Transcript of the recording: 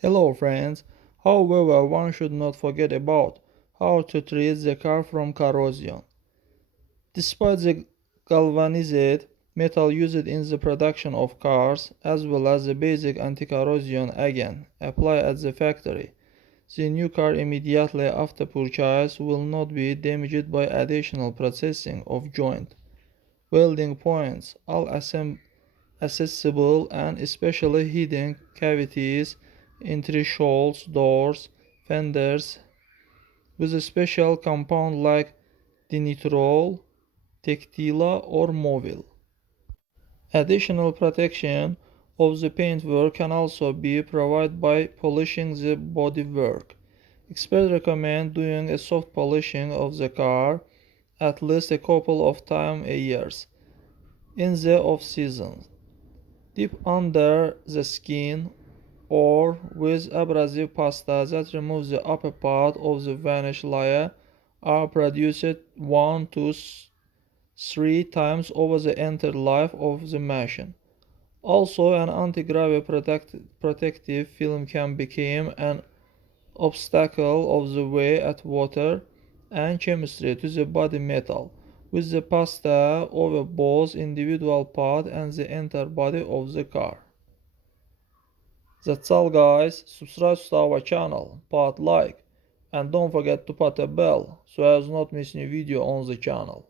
Hello friends, however one should not forget about how to treat the car from corrosion. Despite the galvanized metal used in the production of cars, as well as the basic anti-corrosion agent applied at the factory, the new car immediately after purchase will not be damaged by additional processing of joint, welding points, all accessible and especially hidden cavities, entry shoals, doors, fenders, with a special compound like Dinitrol, Tektila or Movil. Additional protection of the paintwork can also be provided by polishing the bodywork. Experts recommend doing a soft polishing of the car at least a couple of times a year in the off-season, deep under the skin, or with abrasive pasta that removes the upper part of the varnish layer are produced 1 to 3 times over the entire life of the machine. Also, an anti-gravity protective film can become an obstacle of the way at water and chemistry to the body metal, with the pasta over both individual part and the entire body of the car. That's all guys, subscribe to our channel, put like, and don't forget to put a bell so as not miss new video on the channel.